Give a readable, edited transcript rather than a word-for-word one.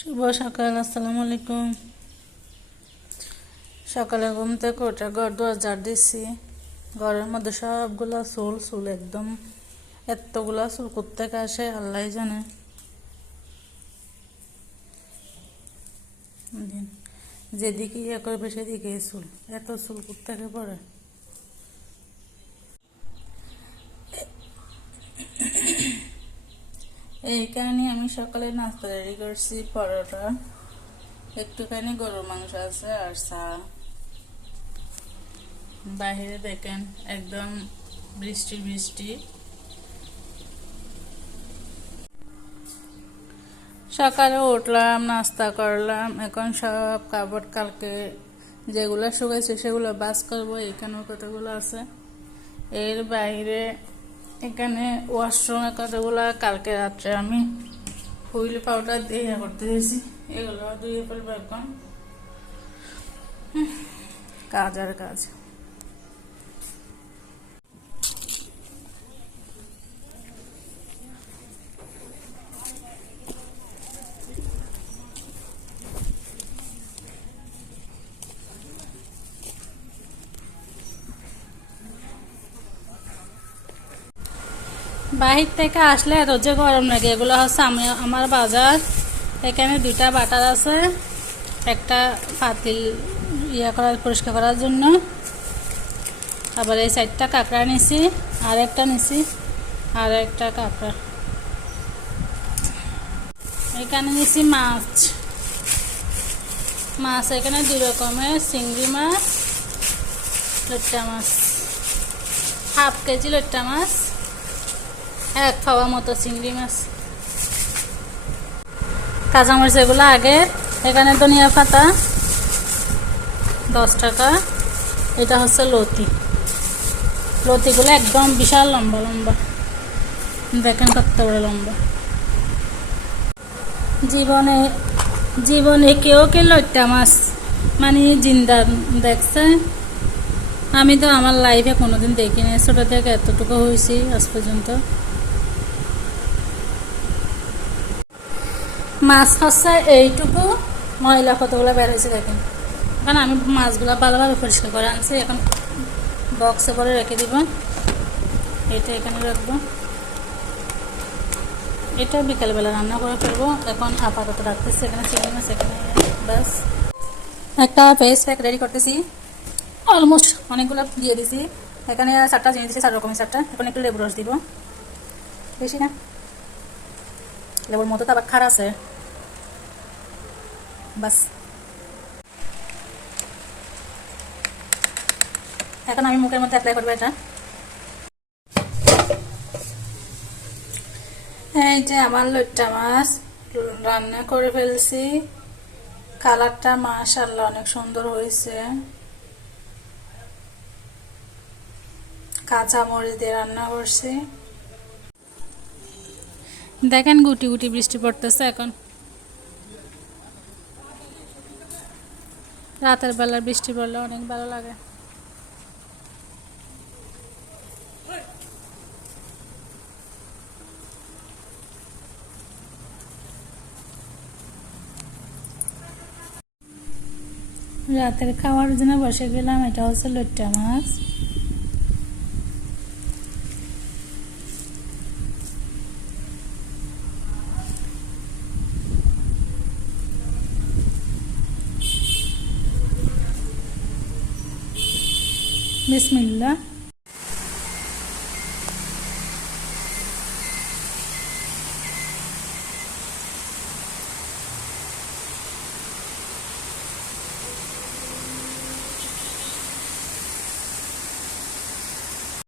শুভ সকাল, আসসালামু আলাইকুম। সকালে ঘুম থেকে উঠে ঘর দুয়ার ঝাড় দিচ্ছি। ঘরের মধ্যে সবগুলা চুল চুল একদম এতগুলা চুল কোত্থেকে আসে আল্লাহ জানে। যেদিকে ইয়ে করবে সেদিকে চুল, এত চুল কোত্থেকে পড়ে। এই কারণে আমি সকালে নাস্তা রেডি করছি, পরোটা, একটুখানি গরুর মাংস আছে আর চা। বাইরে দেখেন একদম বৃষ্টি বৃষ্টি। সকালে উঠলাম, নাস্তা করলাম, এখন সব কাপড় কালকে যেগুলো শুকাইছে সেগুলো বাস করবো। এখানেও কতগুলো আছে। এর বাইরে এখানে ওয়াশরুমে কতগুলো কালকে রাত্রে আমি হুইল পাউডার দিয়ে করতে দিয়েছি, এগুলো ধুয়ে ফেলবো এখন। কাজ আর কাজ। বাহির থেকে আসলে রোজে গরম লাগে। এগুলো হচ্ছে আমার বাজার। এখানে দুইটা বাটার আছে, একটা পাতিল পরিষ্কার করার জন্য, আবার এই সাইডটা কাঁকড়া নিছি, আর একটা নিছি, আর একটা কাঁকড়া। এখানে নিছি মাছ। মাছ এখানে দুই রকমের, চিংড়ি মাছ, লইট্টা মাছ, হাফ কেজি লইট্টা মাছ, এক খাওয়া মতো চিংড়ি মাছ। কাঁচামরিচ এগুলো আগে। এখানে ধনিয়া পাতা 10 টাকা। এটা হচ্ছে লতি। লতিগুলো একদম বিশাল লম্বা লম্বা, দেখেন কত বড় লম্বা। জীবনে জীবনে কেউ কে লইট্টা মাছ মানে জিন্দা দেখছে? আমি তো আমার লাইফে কোনোদিন দেখিনি। ছোটো থেকে এতটুকু হয়েছি আজ পর্যন্ত। মাছ হচ্ছে এইটুকু, ময়লা কতগুলো বের হয়েছে দেখেন। কারণ আমি মাছগুলো ভালোভাবে পরিষ্কার করে আনছি। এখন বক্সে করে রেখে দিব। এটা এখানে রাখবো। এটা বিকালবেলা রান্না করে ফেলবো। এখন আপাতত রাখতেছি এখানে চিংড়ি মাছ। এখানে ব্যাস একটা ফেস প্যাক রেডি করতেছি। অলমোস্ট অনেকগুলো দিয়ে দিছি। এখানে 4টা জিনিস দিচ্ছি, 4 রকমের 4টা। এখন একটু লেবু রস দিব, বেশি না। লেবুর মতো তো আবার খার আছে, বাস। এখন আমি মুখের মধ্যে অ্যাপ্লাই করবো এটা। এই যে আমার লইট্টা মাছ রান্না করে ফেলছি। কালারটা মাশাআল্লাহ অনেক সুন্দর হয়েছে। কাঁচা মরিচ দিয়ে রান্না করছি। দেখেন গুটি গুটি বৃষ্টি পড়তেছে এখন। রাতের বেলা বৃষ্টি পড়লে অনেক ভালো লাগে। রাতের খাওয়ার জন্য বসে গেলাম। এটা হচ্ছে লইট্টা মাছ। বিসমিল্লাহ।